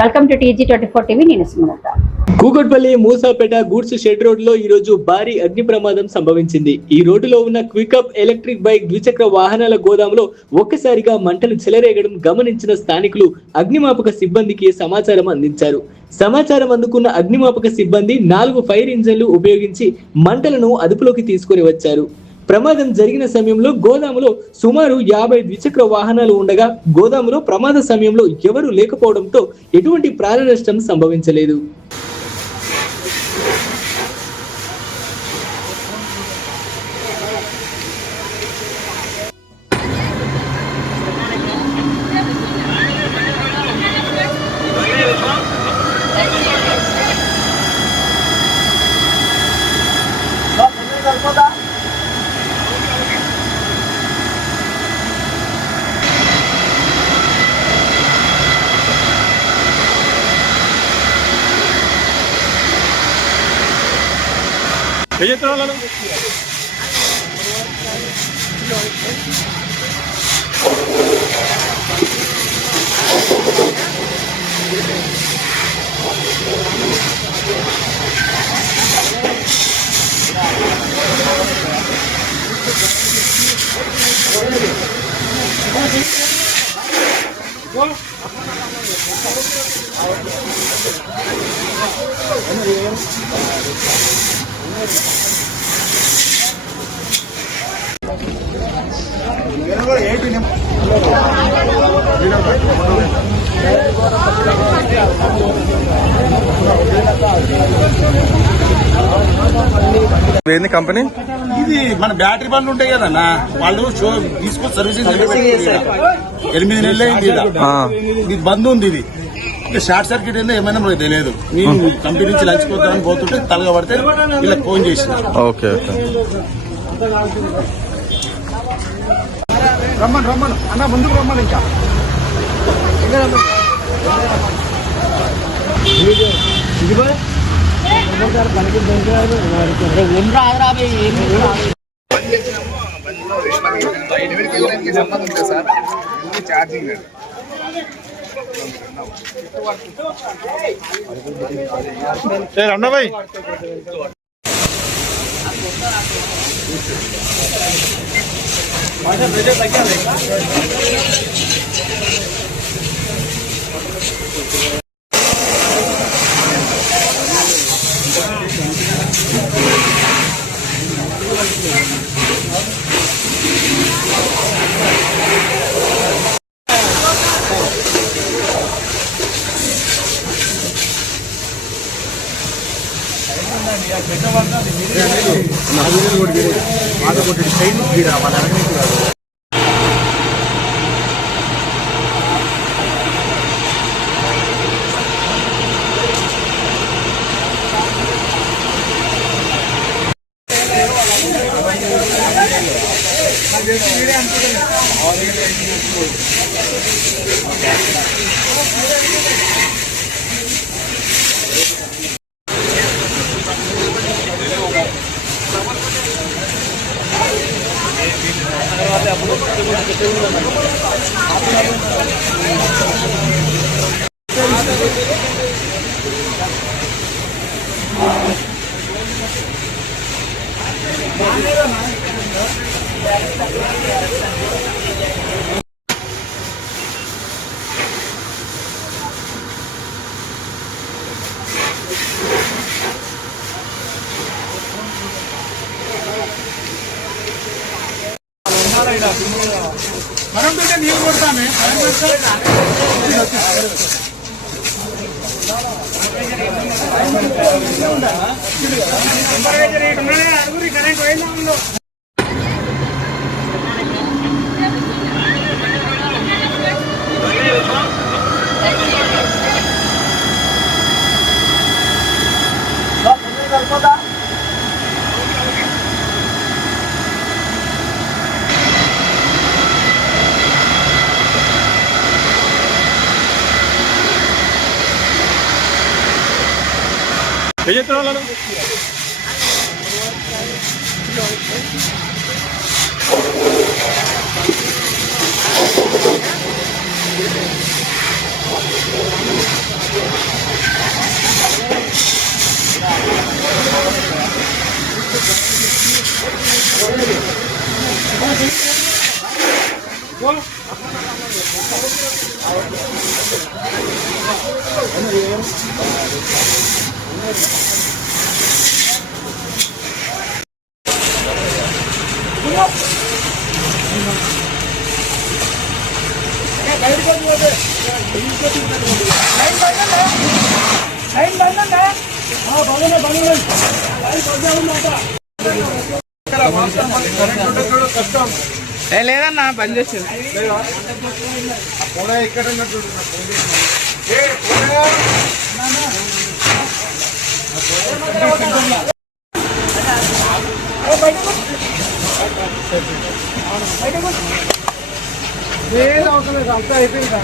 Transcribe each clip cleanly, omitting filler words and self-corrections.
Welcome to TG24 TV. నేను Sumalatha. Kukatpally Moosapet goods shed road లో ఈ రోజు భారీ అగ్ని ప్రమాదం సంభవించింది. ఈ రోడ్డులో ఉన్న క్వికప్ ఎలక్ట్రిక్ బైక్ ద్విచక్ర వాహనాల గోదాంలో ఒక్కసారిగా మంటలు చెలరేగడం గమనించిన స్థానికులు అగ్నిమాపక సిబ్బందికి సమాచారం అందించారు. సమాచారం అందుకున్న అగ్నిమాపక సిబ్బంది 4 ఫైర్ ఇంజన్లు ఉపయోగించి మంటలను అదుపులోకి తీసుకొని వచ్చారు. ప్రమాదం జరిగిన సమయంలో గోదాములో సుమారు 50 ద్విచక్ర వాహనాలు ఉండగా గోదాములో ప్రమాద సమయంలో ఎవరూ లేకపోవడంతో ఎటువంటి ప్రాణ నష్టం సంభవించలేదు. ఏంది కంపెనీ ఇది? మన బ్యాటరీ బండ్లు ఉంటాయి కదన్నా, వాళ్ళు తీసుకొని సర్వీసింగ్ 8 నెలలు అయింది. ఇది బంద్ ఉంది. ఇది షార్ట్ సర్క్యూట్ ఏందో ఏమైనా మనకు తెలియదు. నేను కంపెనీ నుంచి లంచ్ పోతామని పోతుంటే తలగా పడితే వీళ్ళకి ఫోన్ చేసిన. ఓకే ఓకే రమ్మను అన్న, ముందుకు రమ్మను. ఇంకా అన్నా భాయ్ మనం నీళ్ళు కొడతామే. లేదన్నా బంద్ చేసింది. అంతా అయిపోయింది.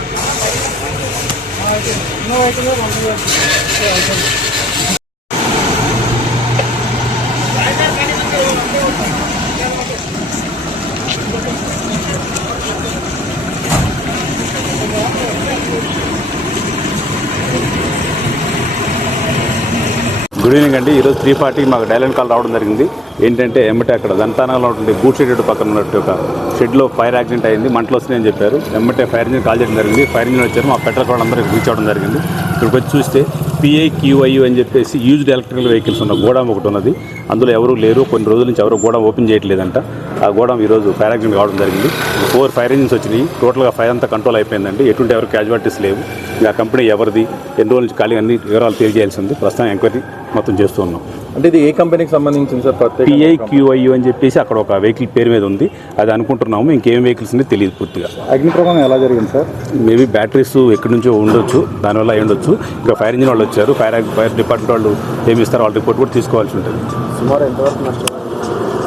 గుడ్ ఈవినింగ్ అండి. ఈరోజు 3:40 మాకు డైలెంట్ కాల్ రావడం జరిగింది. ఏంటంటే ఎమ్మటే అక్కడ దంతానంలో ఉన్నటువంటి గూడ్ షెడ్ పక్కన ఉన్నట్టు ఒక షెడ్లో ఫైర్ యాక్సిడెంట్ అయింది, మంటలు వస్తున్నాయని చెప్పారు. ఎమ్మటే ఫైర్ ఇంజిన్ కాల్ చేయడం జరిగింది. ఫైర్ ఇంజిన్ వచ్చారు, మా పెట్రోల్ వాళ్ళందరికీ రీచ్ అవ్వడం జరిగింది. ఇక్కడికి వచ్చి చూస్తే PIQIU అని చెప్పేసి యూజ్డ్ ఎలక్ట్రికల్ వెహికల్స్ ఉన్న గోడాం ఒకటి ఉన్నది. అందులో ఎవరూ లేరు, కొన్ని రోజుల నుంచి ఎవరు గోడాం ఓపెన్ చేయట్లేదంట. ఆ గోడాం ఈరోజు ఫైర్ యాక్సిడెంట్ కావడం జరిగింది. 4 ఫైర్ ఇంజిన్స్ వచ్చినాయి. టోటల్గా ఫైర్ అంతా కంట్రోల్ అయిపోయిందండి. ఎటువంటి ఎవరు క్యాజువాలిటీస్ లేవు. ఇంకా కంపెనీ ఎవరిది, ఎన్ని రోజుల నుంచి ఖాళీ అన్ని వివరాలు తెలియజేయాల్సి ఉంది. ప్రస్తుతం ఎంక్వైరీ మొత్తం చేస్తూ ఉన్నాం. అంటే ఇది ఏ కంపెనీకి సంబంధించింది సార్? PIQIU అని చెప్పేసి అక్కడ ఒక వెహికల్ పేరు మీద ఉంది, అది అనుకుంటున్నాము. ఇంకేం వెహికల్స్ అనేది తెలియదు పూర్తిగా. అగ్ని ప్రమాదం ఎలా జరిగింది సార్? మేబీ బ్యాటరీస్ ఎక్కడి నుంచో ఉండొచ్చు, దానివల్ల అయి ఉండొచ్చు. ఇంకా ఫైర్ ఇంజిన్ వాళ్ళు వచ్చారు, ఫైర్ డిపార్ట్మెంట్ వాళ్ళు ఏమి ఇస్తారో వాళ్ళ రిపోర్ట్ కూడా తీసుకోవాల్సి ఉంటుంది. సుమారు ఎంతవరకు నష్టం?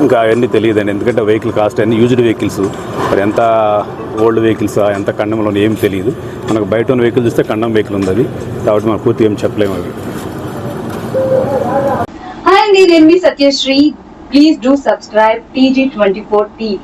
ఇంకా అవన్నీ తెలియదండి, ఎందుకంటే వెహికల్ కాస్ట్ అన్ని యూజ్డ్ వెహికల్స్, మరి ఎంత ఓల్డ్ వెహికల్స్, ఎంత కండంలో ఏం తెలియదు. మనకు బయట ఉన్న వెహికల్ చూస్తే కండం వెహికల్ ఉంది అది, కాబట్టి మనం పూర్తి ఏం చెప్పలేము అవి. Hi, నేను మీ Satyasri. Please do subscribe TG24 TV.